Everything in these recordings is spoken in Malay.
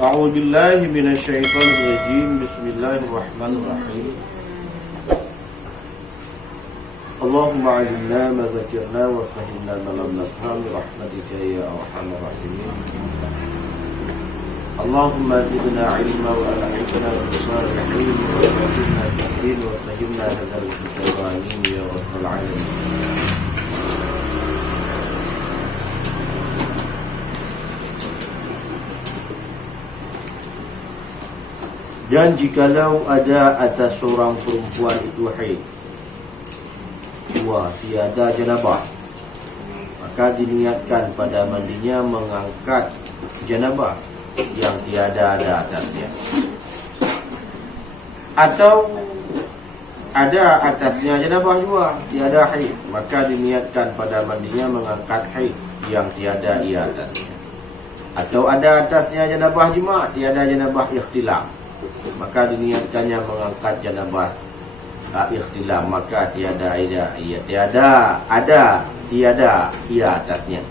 A'udzubillahi minasyaitonir rajim. Bismillahirrahmanirrahim. Allahumma 'allimna ma dzakirna wa fahimna ma lam nafham bi rahmatika ya arhamar rahimin. Allahumma zidna 'ilma wa alhimna bis salihin wa zidna taqin wa fahimna hadzal kitab amin ya rabbal alamin. Dan jikalau ada atas seorang perempuan itu haid, dua tiada janabah, maka diniatkan pada mandinya mengangkat janabah yang tiada ada atasnya. Atau ada atasnya janabah juga, tiada haid, maka diniatkan pada mandinya mengangkat haid yang tiada ia atasnya. Atau ada atasnya janabah jima', tiada janabah ikhtilam, maka diniatkannya mengangkat janabah ikhtilam, maka tiada ia atasnya.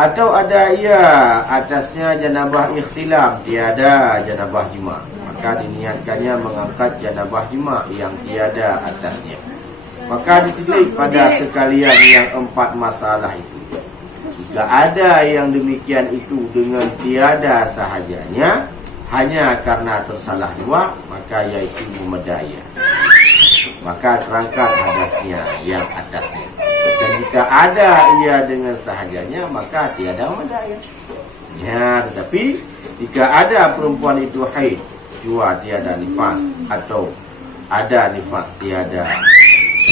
Atau ada ia atasnya janabah ikhtilam, tiada janabah jima', maka diniatkannya mengangkat janabah jima' yang tiada atasnya. Maka ditilik pada sekalian yang empat masalah itu. Jika ada yang demikian itu dengan tiada sahajanya, hanya karena tersalah dua, maka yaitu memedaya, maka terangkat hadasnya yang atasnya. Dan jika ada ia dengan sahajanya, maka tiada memedaya. Ya, tetapi jika ada perempuan itu haid jua tiada nifas, atau ada nifas tiada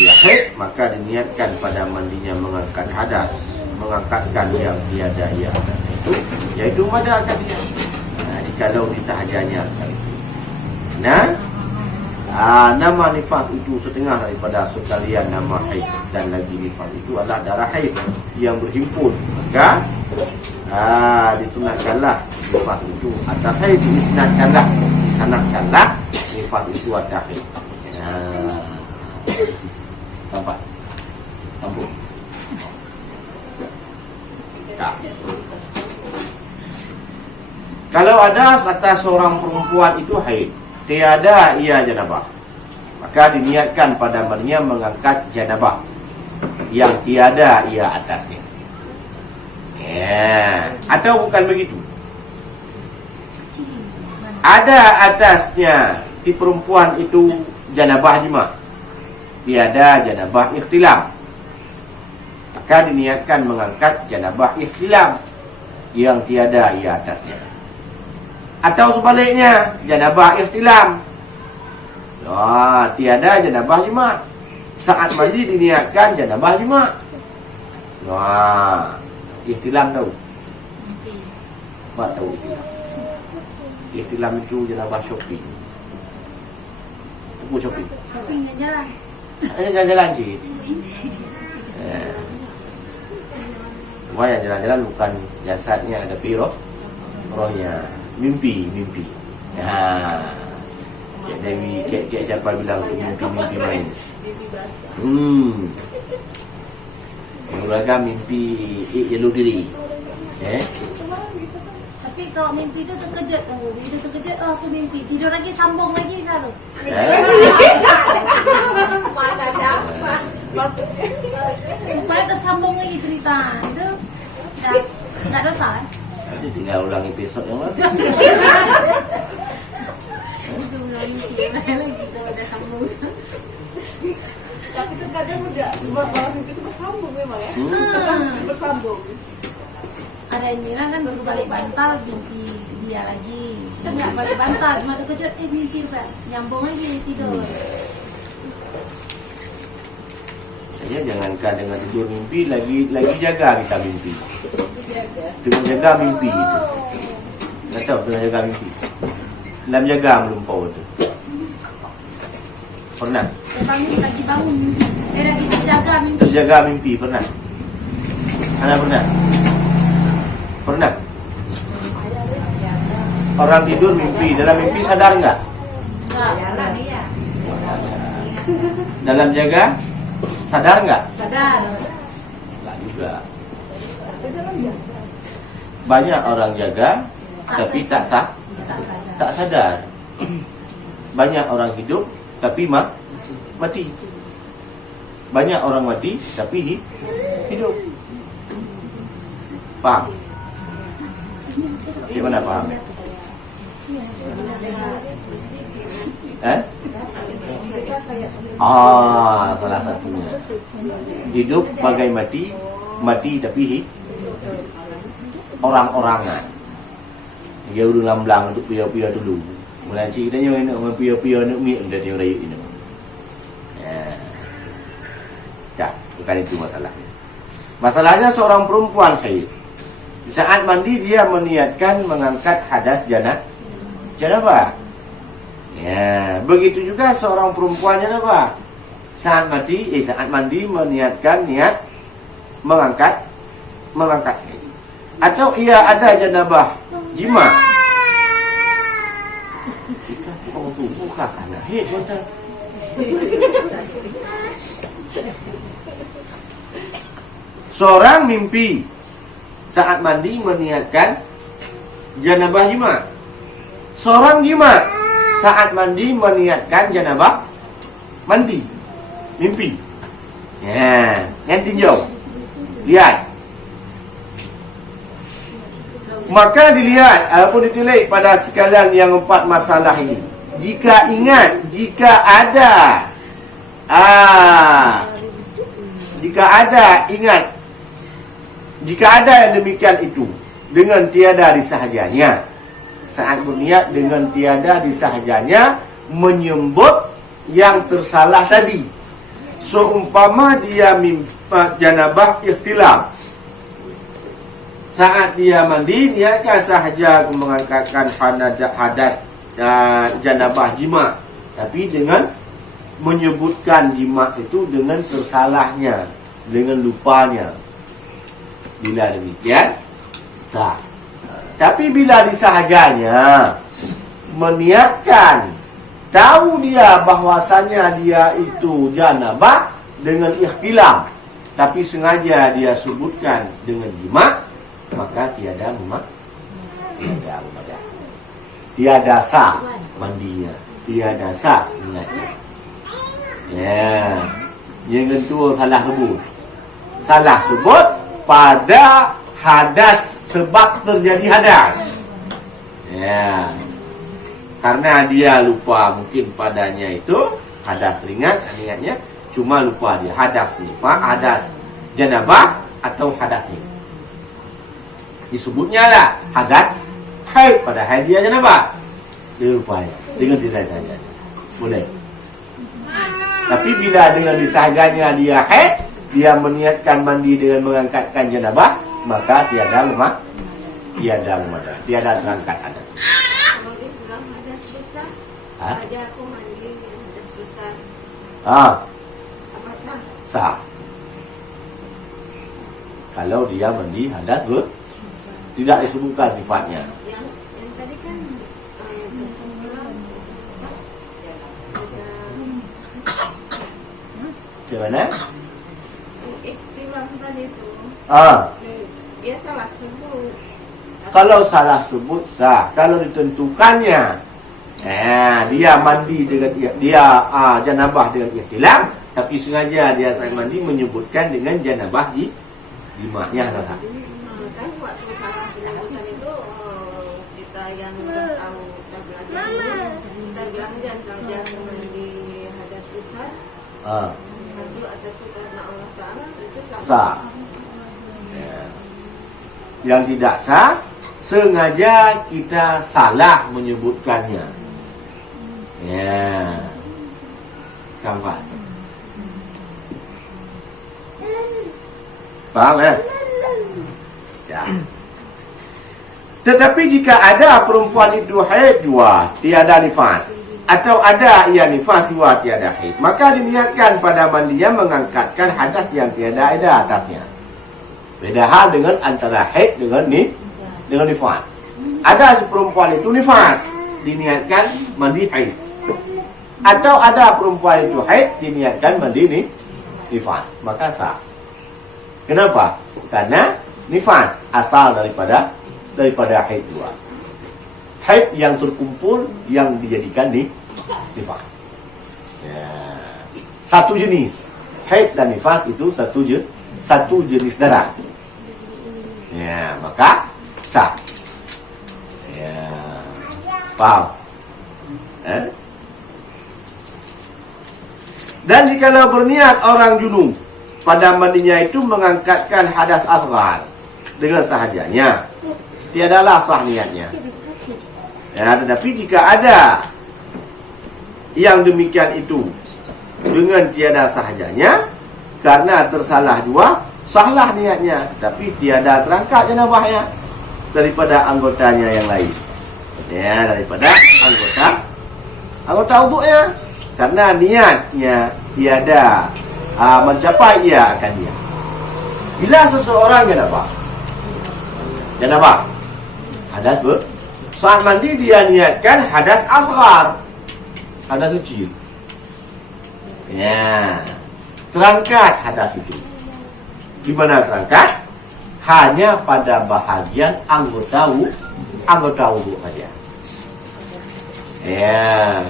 ia haid, maka diniatkan pada mandinya mengangkat hadas, mengangkatkan yang tiada ia atasnya itu, yaitu madakan dia. Kalau ditahajanya sekali. Nah, nama nifas itu setengah daripada sekalian nama haid, dan lagi nifas itu adalah darah haid yang berhimpun. Maka disunatkanlah nifas itu atas haid, disanadkanlah nifas itu atas haid. Tampak. Kalau ada atas seorang perempuan itu haid, tiada ia janabah, maka diniatkan pada mandinya mengangkat janabah yang tiada ia atasnya. Ya, atau bukan begitu. Ada atasnya di perempuan itu janabah jima', tiada janabah ikhtilam, maka diniatkan mengangkat janabah ikhtilam yang tiada ia atasnya. Atau sebaliknya, janabah ikhtilam, tiada janabah jima', saat mandi diniatkan janabah jima'. Ikhtilam tahu? Apa tahu ikhtilam? Ikhtilam itu janabah shopping. Apa shopping? Shopping jalan. Jalan-jalan sih. Cuma yang jalan-jalan bukan jasadnya, ada rohnya. Mimpi. Ya. Cik Dewi, Cik siapa bilang tu mimpi main. Mulakan mimpi elu diri. Tapi kalau mimpi itu terkejut, aku mimpi. Tidur lagi sambung lagi bisa tu. Mana dapat? Rupanya tersambung lagi cerita. Itu dah enggak dosa. Jadi tinggal ulang episode yang lalu. Itu lagi kita udah sambung. Tapi kadang udah itu bersambung memang ya. Bersambung. Ada yang bilang kan baru balik bantal mimpi dia lagi. Enggak balik bantal, cuma terkejut mimpi kan. Nyambung lagi tidur. Jangankan dengan tidur mimpi, lagi jaga kita mimpi. Dengan jaga mimpi itu. Tak tahu dengan jaga mimpi. Dalam jaga melumpau itu. Pernah? Lagi bangun mimpi. Lagi terjaga mimpi. Terjaga mimpi pernah? Anda pernah? Pernah? Orang tidur mimpi, dalam mimpi sadar enggak? Dalam jaga sadar enggak? Sadar. Enggak juga. Banyak orang jaga tapi tak sah, tak sadar. Banyak orang hidup tapi mati. Banyak orang mati tapi hidup. Faham? Gimana faham? Salah satunya. Hidup bagai mati, mati tapi orang-orangan. Dia udah lamblang untuk pia-pia dulu. Mulai ceritanya nak orang pia-pia nak mi dah dia rayu ini. Ya, bukan itu masalahnya. Masalahnya seorang perempuan haid. Di saat mandi dia meniatkan mengangkat hadas janabah. Ya, begitu juga seorang perempuan janabah. Saat mandi meniatkan niat mengangkat haid. Atau ia ada janabah jima. Kita orang tubuh karena haid betul. Seorang mimpi saat mandi meniatkan janabah jima. Seorang jima saat mandi meniatkan janabah mandi. Mimpi. Ya, yang tinjau. Lihat. Maka dilihat ataupun ditulis pada sekalian yang 4 masalah ini. Jika ingat, jika ada yang demikian itu dengan tiada disahajanya, saat berniat dengan tiada disahajanya menyebut yang tersalah tadi. Seumpama dia janabah ikhtilam, saat dia mandi niatkan sahaja mengangkatkan hadas janabah jima, tapi dengan menyebutkan jima itu dengan tersalahnya, dengan lupanya. Bila demikian sah. Tapi bila disahajanya meniatkan, tahu dia bahwasanya dia itu janabah dengan ikhtilam, tapi sengaja dia sebutkan dengan jima, maka tiada tiada sah mandinya, tiada sah niatnya. Ya, jangan tua salah sebut. Salah sebut pada hadas sebab terjadi hadas. Ya. Karena dia lupa, mungkin padanya itu hadas ringan ingatnya, cuma lupa dia hadas nifas, hadas janabah atau hadas ini. Disebutnya lah hadas haid, padahal dia janabah. Dia lupa dengan tidak saja. Boleh. Tapi bila dengan disahajanya dia haid, dia meniatkan mandi dengan mengangkatkan janabah, maka tiada lemah, tiada terangkat hadas. Kalau dia bilang hadas besar, saja aku mandi dengan hadas besar. Apa sah? Sah. Kalau dia mandi hadas tidak disebutkan sifatnya. Yang tadi kan Bagaimana? ikhtilam tadi itu dia salah sebut. Kalau salah sebut sah. Kalau ditentukannya dia mandi dengan dia janabah dengan ikhtilam, tapi sengaja dia saat mandi menyebutkan dengan janabah jima'nya lah. Kan waktu salah penyebutan itu kita yang udah tahu kita belajar dulu, kita bilang dia sengaja mandi hadas besar. Itu atas karena Allah Ta'ala itu Sah. Ya. Yang tidak sah, sengaja kita salah menyebutkannya. Ya. Gambar. Paham ya? Ya. Tetapi jika ada perempuan itu haid 2, tiada nifas, atau ada ia nifas 2, tiada haid, maka diniatkan pada mandinya mengangkatkan hadas yang tiada ada atasnya. Beda hal dengan antara haid dengan nifas. Ada perempuan itu nifas, diniatkan mandi haid. Atau ada perempuan itu haid, diniatkan mandi nifas, maka sah. Kenapa? Karena nifas asal daripada daripada haid dua. Haid yang terkumpul yang dijadikan nifas. Ya. Satu jenis. Haid dan nifas itu satu jenis darah. Ya, maka sah. Ya. Paham? Dan jikalau berniat orang junub pada mandinya itu mengangkatkan hadas asghar dengan sahajanya, tiadalah sah niatnya. Ya, tetapi jika ada yang demikian itu dengan tiada sahajanya, karena tersalah jua, sahlah niatnya, tapi tiada terangkat janabahnya daripada anggotanya yang lain. Ya, daripada anggota wuduknya, karena niatnya tiada mencapai ia akan dia. Bila seseorang janabah hadas saat mandi dia niatkan hadas asghar, hadas kecil. Ya, terangkat hadas itu. Di mana terangkat? Hanya pada bahagian anggota wuduk saja. Ya,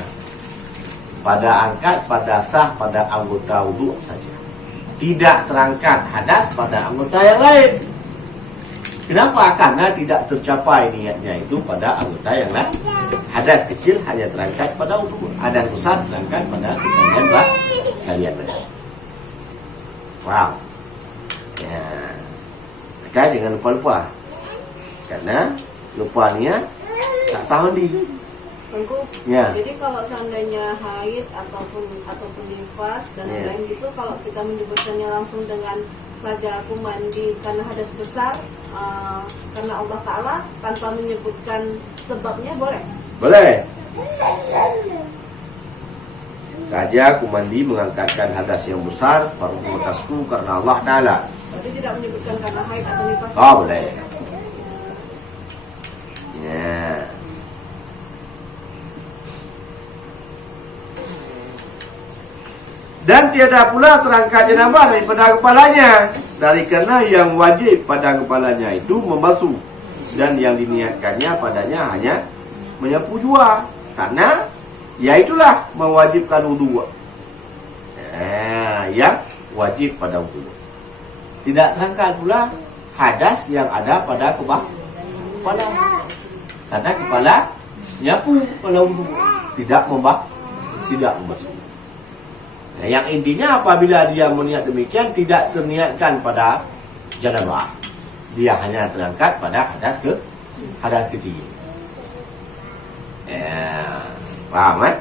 pada angkat, pada sah, pada anggota wuduk saja. Tidak terangkat hadas pada anggota yang lain. Kenapa? Karena tidak tercapai niatnya itu pada anggota yang lain. Hadas kecil hanya terangkat pada wuduk. Hadas besar terangkat pada kalian benar. Wow. Ya. Maka jangan lupa-lupa. Karena lupa niat tak sah mandi. Tengku, Ya. jadi kalau seandainya haid ataupun nifas dan lain gitu, kalau kita menyebutkannya langsung dengan saja aku mandi karena hadas besar, karena Allah Ta'ala tanpa menyebutkan sebabnya boleh? Boleh. Saja aku mandi mengangkatkan hadas yang besar, fardu atasku karena Allah Ta'ala. Berarti tidak menyebutkan karena haid atau nifas? Oh, boleh. Ya. Dan tiada pula terangkat janabah daripada kepalanya, dari kerana yang wajib pada kepalanya itu membasuh, dan yang diniatkannya padanya hanya menyapu jua, karena yaitulah mewajibkan wudu. Yang wajib pada wudu. Tidak terangkat pula hadas yang ada pada kepala, karena kepala nyapu kalau wudu, tidak membasuh. Nah, yang intinya apabila dia meniat demikian, tidak terniatkan pada janabah, dia hanya terangkat pada hadas kecil. Ya, paham kan?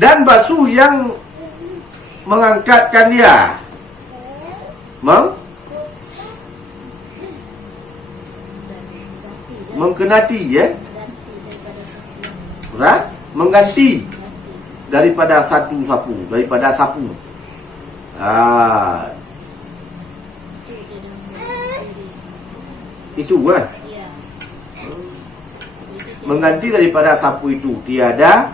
Dan basuh yang mengangkatkan dia mengkenati, ya, mengganti daripada sapu, daripada sapu. Itu kan? Mengganti daripada sapu itu, tiada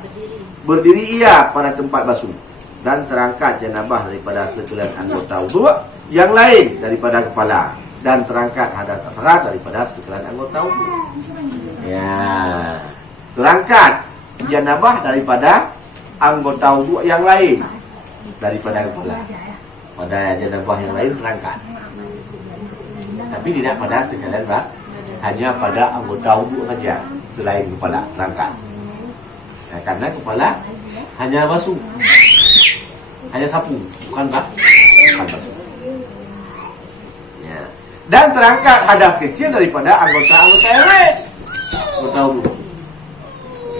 berdiri ia pada tempat basuh, dan terangkat janabah daripada sekalian anggota wuduk yang lain daripada kepala, dan terangkat hadas asghar daripada sekalian anggota wuduk. Ya, terangkat janabah daripada anggota wuduk yang lain daripada kepala. Pada janabah yang lain terangkat, tapi tidak pada sekalian hanya pada anggota wuduk saja selain kepala terangkat. Ya, karena kepala hanya basuh, hanya sapu, bukan basuh. Ya. Dan terangkat hadas kecil daripada anggota-anggota yang lain, anggota wuduk.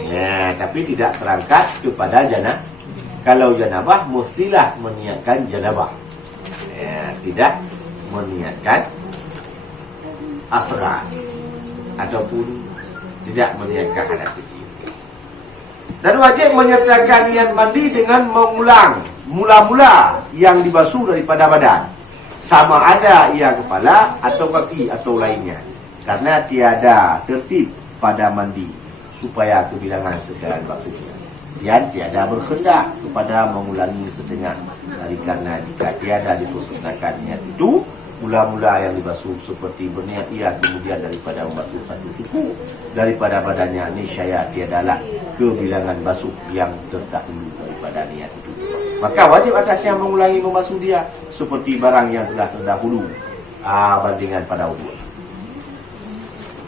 Ya, tapi tidak terangkat kepada janabah. Kalau janabah mestilah meniatkan janabah. Ya, tidak meniatkan asghar ataupun tidak meniatkan hadas kecil. Dan wajib menyertakan niat mandi dengan mengulang mula-mula yang dibasuh daripada badan, sama ada ia kepala atau kaki atau lainnya, karena tiada tertib pada mandi supaya kebilangan segala waktunya, dan tiada berkehendak kepada mengulangi setengah dari, karena jika tiada dipersembahkan niat itu, mula-mula yang dibasuh seperti berniat ia kemudian daripada membasuh satu suku daripada badannya, niscaya tiadalah kebilangan basuh yang terdahulu daripada niat itu. Maka wajib atasnya mengulangi membasuh dia seperti barang yang telah terdahulu bandingan pada wudu.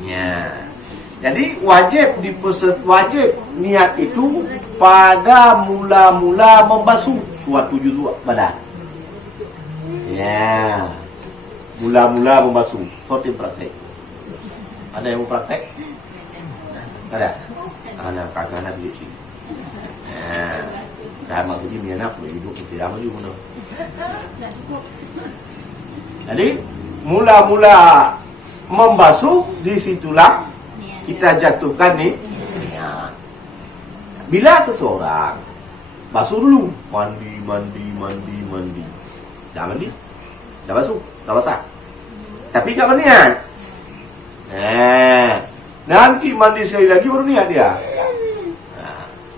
Ya. Jadi wajib niat itu pada mula-mula membasuh suatu juzuk badan. Ya. Mula-mula membasuh. Seperti praktek. Ada yang mau praktek? Ada? Anak kakak anak di sini. Nah, dah maksudnya ni anak boleh hidup tidak maju mana. Jadi mula-mula membasuh, disitulah kita jatuhkan ni. Bila seseorang basuh dulu, mandi. Dah mandi, dah basuh, dah basah. Tapi tak berniat. Nanti mandi sekali lagi baru niat dia.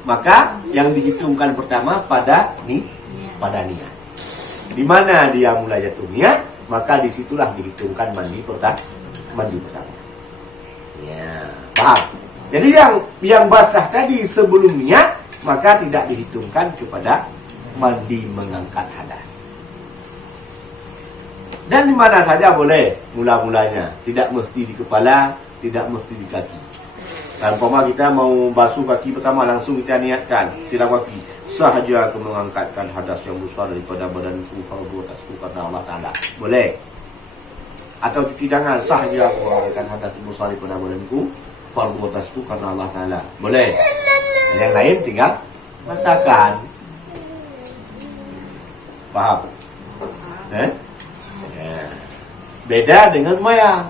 Maka yang dihitungkan pertama pada niat. Di mana dia mulai jatuh niat, maka disitulah dihitungkan mandi pertama. Ya, paham? Jadi yang basah tadi sebelum niat, maka tidak dihitungkan kepada mandi mengangkat hadas. Dan di mana saja boleh mula-mulanya, tidak mesti di kepala, tidak mesti di kaki. Dan umpama kita mau basuh kaki pertama, langsung kita niatkan siram kaki sahaja aku mengangkatkan hadas yang besar daripada badanku fardu atasku karena Allah Ta'ala. Boleh. Atau cuci tangan sahaja aku mengangkatkan hadas yang besar daripada badanku fardu atasku karena Allah Ta'ala. Boleh. Yang lain tinggal mengatakan. Paham? Beda dengan semayang.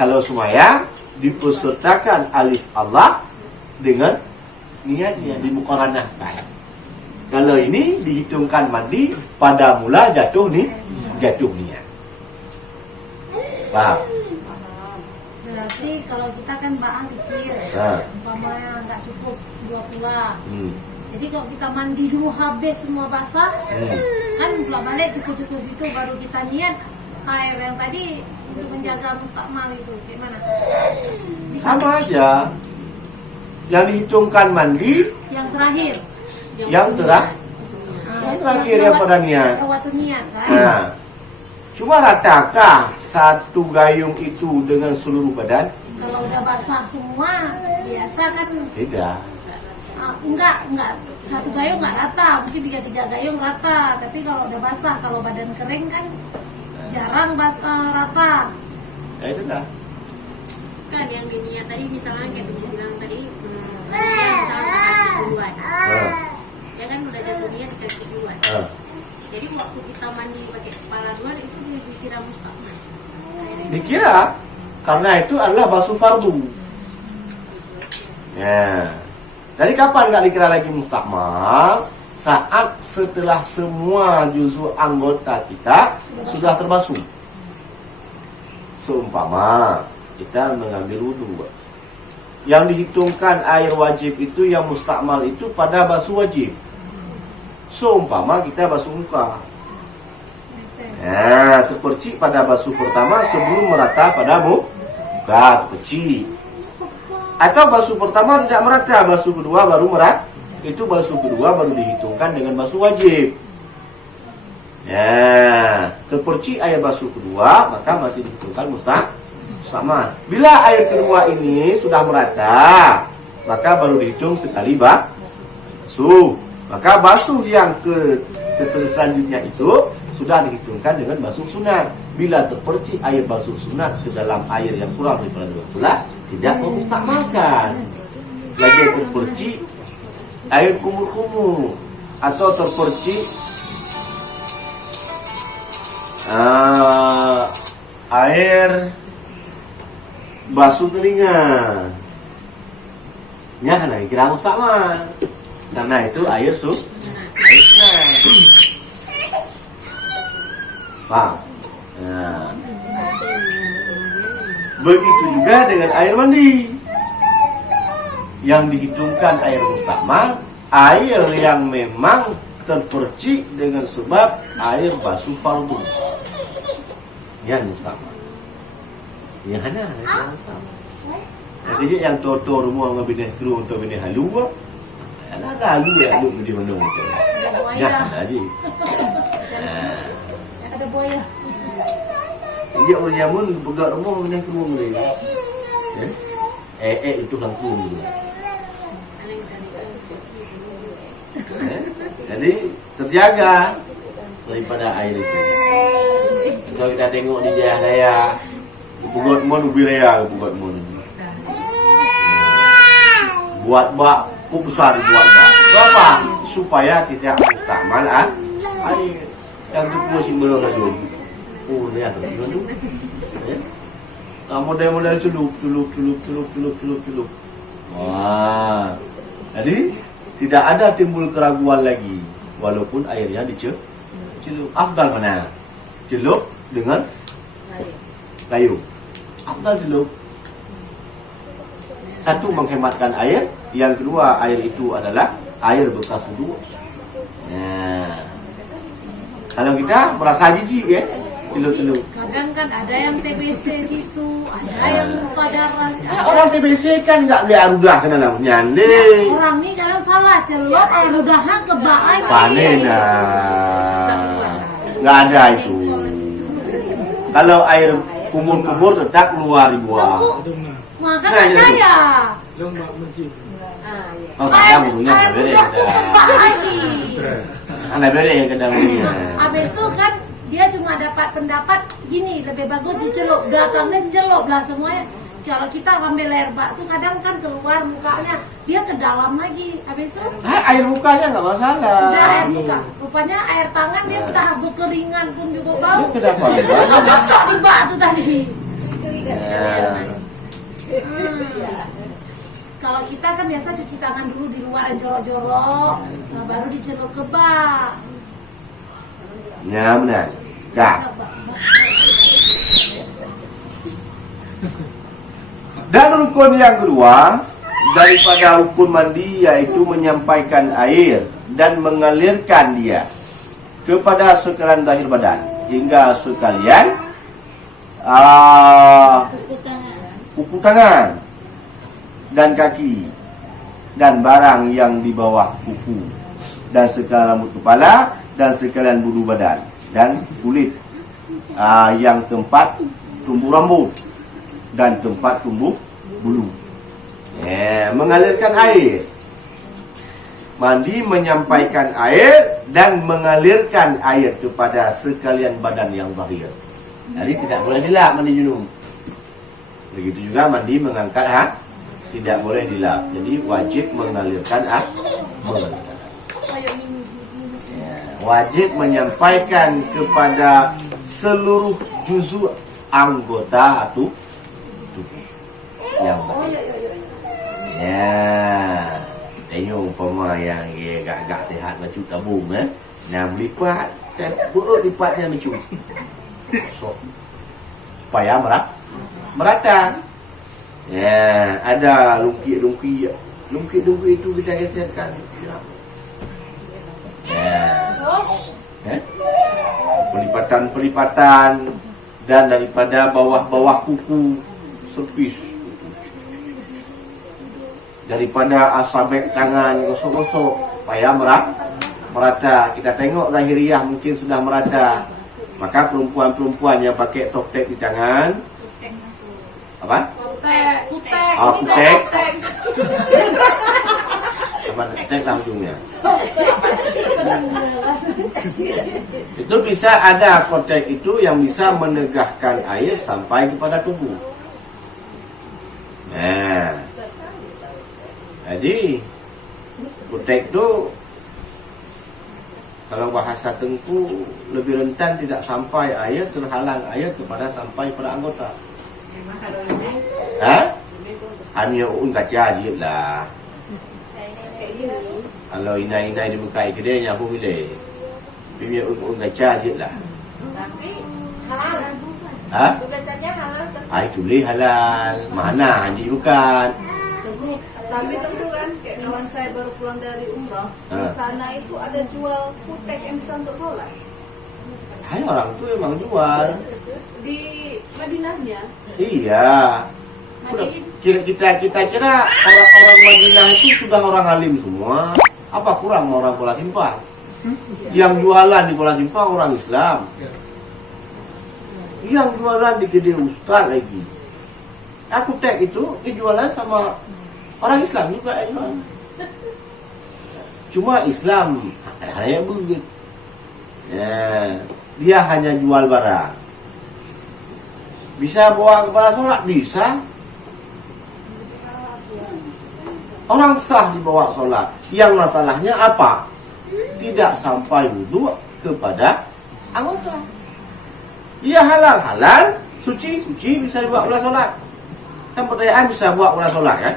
Kalau semayang dipesertakan alif Allah dengan niatnya dimuqaranahkan. Kalau ini dihitungkan mandi pada mula jatuh niat. Paham? Berarti kalau kita kan baang kecil, umpamanya nggak cukup 2 pula. Jadi kalau kita mandi dulu habis semua basah, kan pulang balik cukup-cukup situ baru kita niat air yang tadi untuk menjaga mustakmal itu gimana? Sama aja. Yang dihitungkan mandi yang terakhir. Yang terakhir yang pada niat. Waktu niat kan? Nah, cuma ratakah satu gayung itu dengan seluruh badan? Kalau udah basah semua biasa kan? Tidak. Enggak satu gayung enggak rata, mungkin 3 gayung rata. Tapi kalau udah basah, kalau badan kering kan jarang rata. Ya itu dah. Kan yang diniat tadi misalnya kayak Tujuh bilang tadi, misalnya kaki duluan. Ya kan udah jatuh niat kaki duluan. Jadi waktu kita mandi pakai kepala duluan itu dikira mustakmal. Dikira karena itu adalah basuh fardu. Ya. Jadi kapan nggak dikira lagi mustakmal? Saat setelah semua juzuk anggota kita sudah terbasuh. Seumpama kita mengambil wudu, yang dihitungkan air wajib itu, yang mustakmal itu pada basuh wajib. Seumpama kita basuh muka, terpercik pada basuh pertama sebelum merata pada muka, terpercik. Atau basuh pertama tidak merata, basuh kedua baru merata. Itu basuh kedua baru dihitungkan dengan basuh wajib. Ya, terpercik air basuh kedua, maka masih dihitungkan mustakmal. Bila air kedua ini sudah merata, maka baru dihitung sekali basuh. Maka basuh yang selanjutnya itu sudah dihitungkan dengan basuh sunat. Bila terpercik air basuh sunat ke dalam air yang kurang daripada 2 pula, tidak memustakmalkan. Lagi terpercik air kumur-kumur atau terpercik air basuh telinga, nya kan kira mustakmal karena itu air sunat. Paham? Nah, begitu juga dengan air mandi. Yang dihitungkan air mustakmal, air yang memang terpercik dengan sebab air basuh fardu. Yang sama. Yang mana? Yang sama. Jadi yang toto rumah dengan bini kru untuk bini halu. Alah halu ya lu di mana? Ya, jadi. Ada buaya. Dia orang Yamun pegang rumah bini kru ni. Itu langsung dulu. Jadi terjaga daripada air itu. Kalau kita tengok di daerah raya, buat mon ubi raya, buat mon. Buat bak, besar buat bak. Apa? Supaya tidak mustakmal air yang tu simbol kadun. Oh, ni apa tu? Model-model celup. Wah. Jadi tidak ada timbul keraguan lagi walaupun airnya dicelup. Afdal mana? Celup dengan kayu. Afdal celup. Satu menghematkan air, yang kedua air itu adalah air bekas wudu. Nah. Kalau kita merasa jijik ya, celup-celup. Kadang kan ada yang TBC gitu, ada yang luka darah. Orang TBC kan nggak boleh arudah ke dalam nyande. Orang ini kadang salah celup air udahnya ke bak lagi. Panen nggak ada itu. Kalau air kumur-kumur tetap keluar di buah. Maka nggak percaya. Oh, kadang bunyinya air beda. udah ke bak lagi. Anda beda yang kadang-kadang. Habis itu kan dia cuma dapat pendapat gini, lebih bagus dicelup, belakangnya celup lah semuanya. Kalau kita ambil air bak tuh kadang kan keluar mukanya, dia ke dalam lagi. Habis itu Air mukanya nggak masalah. udah air muka. Rupanya air tangan dia entah berkeringan pun juga bau. Kenapa? Basah-basah di bak tuh tadi. Kalau kita kan biasa cuci tangan dulu di luar jorok-jorok, nah, baru dicelup ke bak. Ya benar. Dah. Dan rukun yang kedua daripada rukun mandi yaitu menyampaikan air dan mengalirkan dia kepada sekalian zahir badan hingga sekalian kuku tangan dan kaki dan barang yang di bawah kuku dan sekalian rambut kepala dan sekalian bulu badan dan kulit yang tempat tumbuh rambut dan tempat tumbuh bulu. Mengalirkan air. Mandi menyampaikan air dan mengalirkan air kepada sekalian badan yang zahir. Jadi tidak boleh dilap mandi junub. Begitu juga mandi mengangkat tidak boleh dilap. Jadi wajib mengalirkan wajib menyampaikan kepada seluruh juzuk anggota atau tubuh yang tengok umpama yang agak sihat macam tabung nak melipat dan buat lipatnya macam so supaya merata. Ada lungki itu kita katakan pelipatan dan daripada bawah kuku sepis, daripada asabek tangan gosok-gosok supaya merata. Kita tengok zahiriyah mungkin sudah merata. Maka perempuan-perempuan yang pakai toptek di tangan apa? Kutek. Apa kutek lah ujungnya. Itu bisa ada kotek itu yang bisa menegahkan air sampai kepada tubuh. Jadi kutek itu kalau bahasa Tengku lebih rentan tidak sampai air, terhalang air kepada sampai pada anggota. Hanya kaca je lah. Kalau inai-inai di muka kedai yang aku pilih, pilih kaca je lah. Tapi halal. Bukan saja halal. Itu boleh halal. Mana hanya bukan. Tapi kebetulan kawan saya baru pulang dari umrah, di sana itu ada jual kutek yang bisa untuk sholat. Hai, orang tu memang jual. Di Madinahnya. Iya. Nah, Kita kira orang Madinah itu sudah orang alim semua. Apa kurang orang Kuala Simpang? Yang jualan di Kuala Simpang orang Islam. Yang jualan di Gede Ustaz lagi. Aku tag itu jualan sama orang Islam juga yang jualan. Cuma Islam hanya begitu. Ya, dia hanya jual barang. Bisa bawa kepala sholat? Bisa. Orang sah dibawa sholat. Yang masalahnya apa? Tidak sampai wudhu kepada anggota. Ia halal, suci bisa dibawa kepala sholat. Kan pertanyaan bisa bawa kepala sholat kan?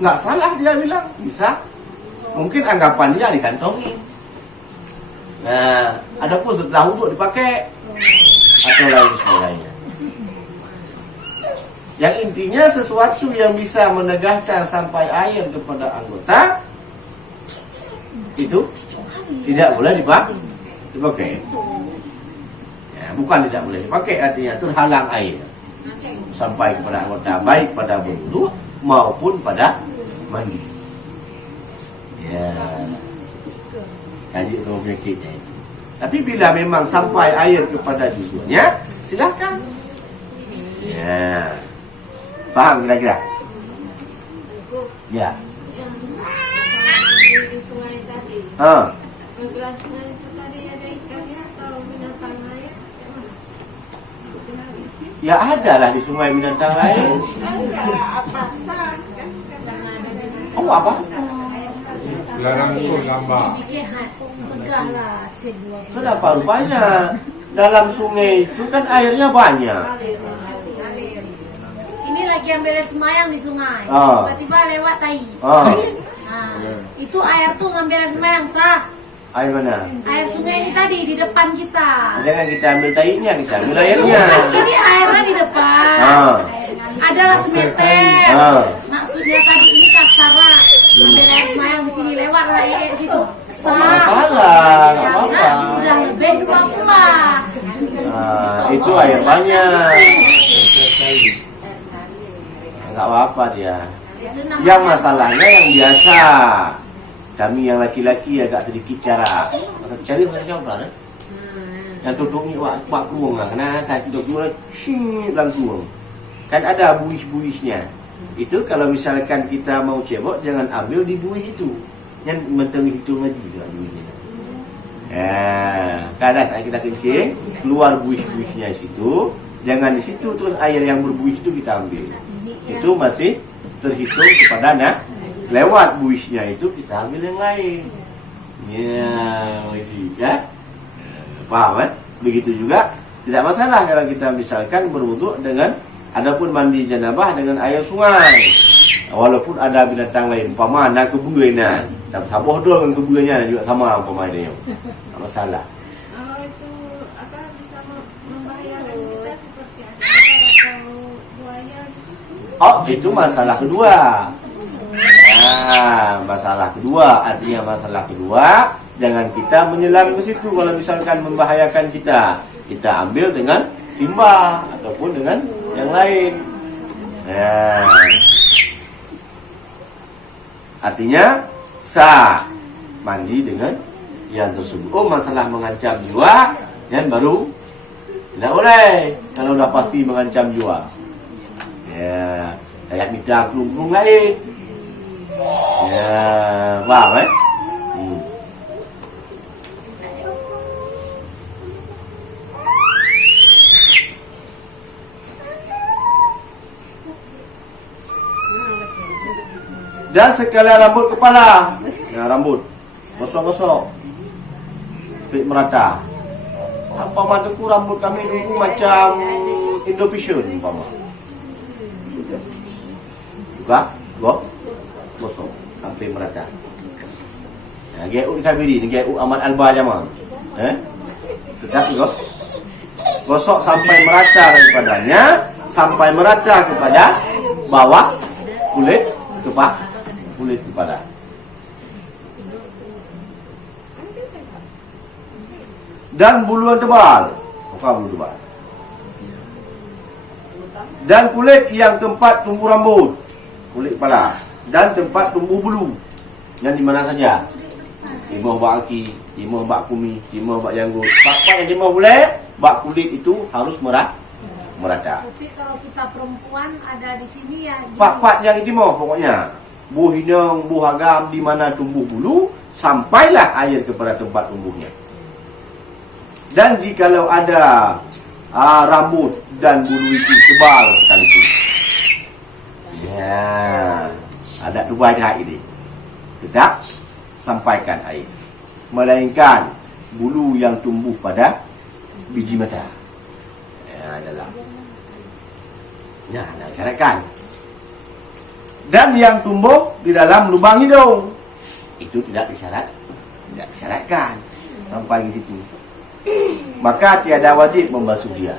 Nggak salah dia bilang, bisa. Mungkin anggapan dia dikantongin. Nah, adapun setelah wudhu dipakai atau lain sebagainya. Yang intinya sesuatu yang bisa menegahkan sampai air kepada anggota itu tidak boleh dipakai. Ya, bukan tidak boleh dipakai, artinya terhalang air sampai kepada anggota, baik pada wudu maupun pada mandi. Ya, kaji itu penyakitnya. Tapi bila memang sampai air kepada juzurnya, silakan. Ya. Paham kira-kira? Ya. Yang masalah di sungai tadi. Beberapa sungai itu tadi ada ikannya atau binatang lain? Ya ada lah di sungai binatang lain. Ada apa sah? Oh apa? Larang itu lambat. Bikin megah lah sebuah. Kenapa rupanya dalam sungai itu kan airnya banyak. Ini lagi ambil air semayang di sungai. Ah. Tiba-tiba lewat tai. Oh, Nah, itu air tuh ngambil air semayang sah. air mana? Air sungai ini tadi di depan kita. Jangan kita ambil tainya, kita ambil airnya. Ini airnya di depan. Ah. Adalah semeter. Ah. Maksudnya tadi ini kasara. Ambil air semayang di sini lewat lah air situ. Sah. Masalah, nggak apa-apa. Karena udah lebih dua pula. Nah, itu air banyak. Nggak apa-apa dia. Itu namanya- Yang masalahnya yang biasa. Kami yang laki-laki agak sedikit cara. Cari macam apa? Yang tutup ni wak kuung lah. Karena saya tutup dulu, langsung. Kan ada buih-buihnya. Itu kalau misalkan kita mau cebok, jangan ambil di buih itu. Yang menteng itu ngaji juga buihnya. Ya, kadang saat kita kencing, keluar buih-buihnya situ. Jangan di situ terus air yang berbuih itu kita ambil. Itu masih terhitung kepada lewat buihnya itu kita ambil yang lain. Ya, masih ya. Paham kan? Begitu juga tidak masalah kalau kita misalkan berwudu dengan adapun mandi janabah dengan air sungai. Walaupun ada binatang lain, umpama ada kebuainan, tapi saboh dol dengan kebuainya juga sama umpamanya. Tak masalah. Oh, itu apa bisa membahayakan kita seperti atau buaya di situ? Oh, itu masalah kedua. Nah, masalah kedua, artinya masalah kedua, jangan kita menyelam ke situ kalau misalkan membahayakan kita. Kita ambil dengan timba ataupun dengan yang lain. Nah, artinya sah mandi dengan yang tersebut. Oh, masalah mengancam jiwa, dan baru tidak boleh kalau udah pasti mengancam jiwa. Ya, kayak minta kelung-kelung lain. Ya, paham kan? Dan sekalian rambut kepala. Ya, rambut. Gosok-gosok. Pik merata. Apa mataku rambut kami dulu macam Indo-Vision umpama. Juga, gosok sampai merata. Nah, GU Kabiri, GU Ahmad Alba Jamal. Tetap gosok sampai merata daripadanya, sampai merata kepada bawah kulit kepala. Dan buluan tebal. Apa bulu tebal? Dan kulit yang tempat tumbuh rambut, kulit kepala, dan tempat tumbuh bulu. Yang di mana saja? Di bawah bak kaki, di bawah bak kumi, di bawah bak janggut. Part-part yang di bawah boleh, bak kulit itu harus merata. Tapi kalau kita perempuan ada di sini ya. Part-part yang di bawah pokoknya. Buah hidung, buah agam, di mana tumbuh bulu, sampailah air kepada tempat tumbuhnya. Dan jikalau ada rambut dan bulu itu tebal sekalipun, ya, ada dua jahat ini, tidak sampaikan air, melainkan bulu yang tumbuh pada biji mata. Ya, adalah. Ya, nak syaratkan. Dan yang tumbuh di dalam lubang hidung itu tidak disyaratkan sampai di situ. Maka tiada wajib membasuh dia.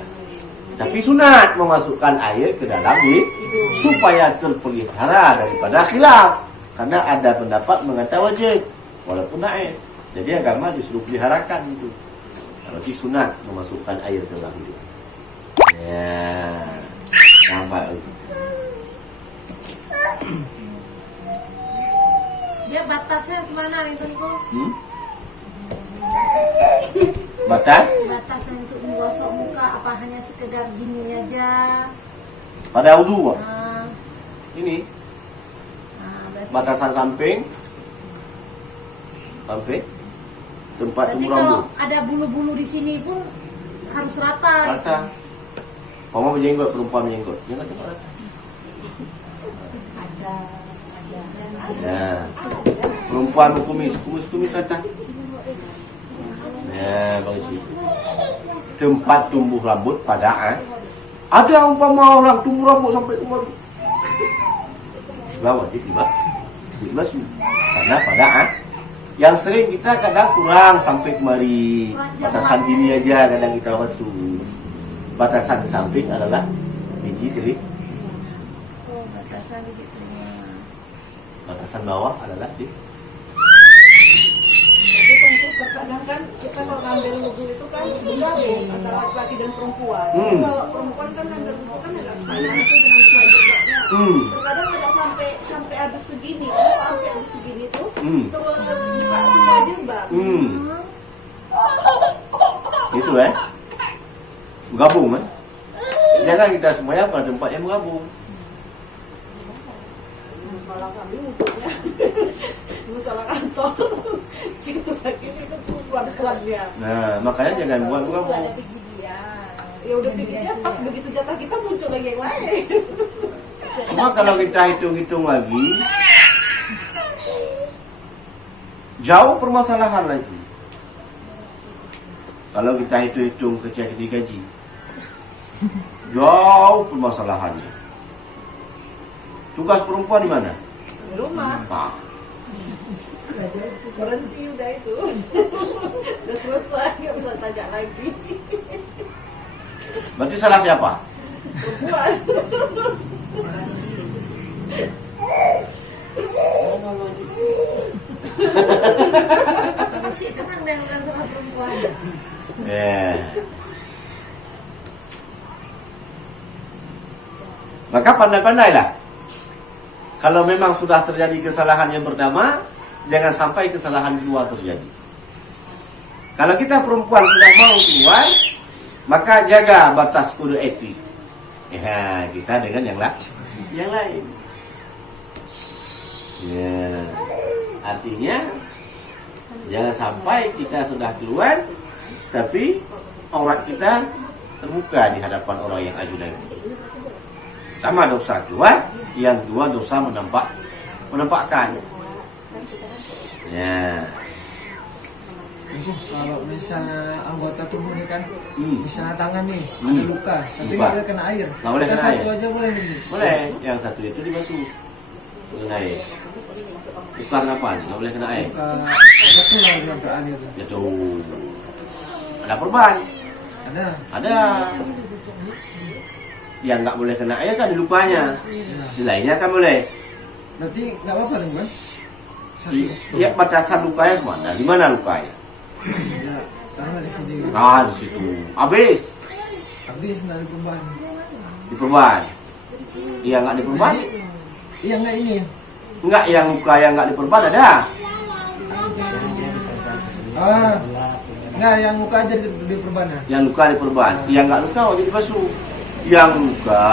Tapi sunat memasukkan air ke dalam hidung supaya terpelihara daripada khilaf. Karena ada pendapat mengatakan wajib walaupun naik. Jadi agama disuruh peliharakan itu. Tapi sunat memasukkan air ke dalam hidung. Ya, nampak itu. Dia batasnya semana nih Tunku? Batasnya untuk menggosok muka apa hanya sekedar gini aja? Pada wudu. Nah, Ini berarti, batasan samping tempat berarti tumbuh kalau rambut. ada bulu-bulu di sini pun harus rata. Rata. Mama berjenggot, perempuan berjenggot. Jangan tengok rata. Ya. Perempuan kumis rata. Ya, bagus. Tempat tumbuh rambut pada ada umpama orang tumbuh rambut sampai ke malu. Sebab tiba karena pada yang sering kita kadang kurang sampai kemari. Batasan gini aja kadang kita masuk. Batasan di samping adalah biji jari. Oh, batasan di situ. Batasan bawah adalah sih. Tapi tentu terkadang kan kita kalau ngambil wudhu itu kan berbeda antara laki-laki dan perempuan. Kalau perempuan kan ngambil wudhu kan agak panjang itu dengan kewajibannya. Terkadang ada sampai habis segini, sampai habis segini tuh buka semua jilbab. Itu gabung kan? Jangan kita semuanya pada tempat yang bergabung. Masalah kami wudhunya, masalah kantor. Situ lagi itu kuat-kuatnya. Nah, makanya jangan buat bergabung. Ada beginian. Ya udah beginian pas begitu jatah kita muncul lagi yang lain. Cuma kalau kita hitung-hitung lagi, jauh permasalahan lagi. Kalau kita hitung-hitung kerja gaji, jauh permasalahannya. Tugas perempuan di mana? Di rumah. Nah, Berhenti udah itu. Udah selesai, nggak bisa tanya lagi. berarti salah siapa? Perempuan. Masih senang deh udah sama perempuan. Maka pandai-pandailah. Kalau memang sudah terjadi kesalahan yang pertama, jangan sampai kesalahan kedua terjadi. Kalau kita perempuan sudah mau keluar, maka jaga batas kode etik. Ya, kita dengan yang lain. Ya, artinya jangan sampai kita sudah keluar, tapi aurat kita terbuka di hadapan orang yang ajudan. Pertama dosa keluar, yang kedua dosa menampakkan. Ya. Kalau misalnya anggota tubuh nih kan, misalnya tangan nih ada luka, tapi nggak boleh kena air. Nggak boleh kena satu air. aja boleh nih. Boleh, yang satu itu dibasuh dengan air. Bukan apa? Nggak boleh kena air. Luka jatuh lah dengan air. Jatuh. Ada perban. Ada. Yang nggak boleh kena air kan di lukanya. Di lainnya kan boleh. Berarti nggak apa-apa nih bang? Ya batasan lukanya semana. Di mana lukanya? Ya, tangan di sini. Nah di situ. Habis. habis nak diperban. Diperban. Yang nggak diperban? Jadi, yang nggak ini. Enggak, yang luka yang nggak diperban ada. Enggak, yang luka aja diperban ya. Yang luka diperban, yang nggak luka wajib dibasuh. Yang luka,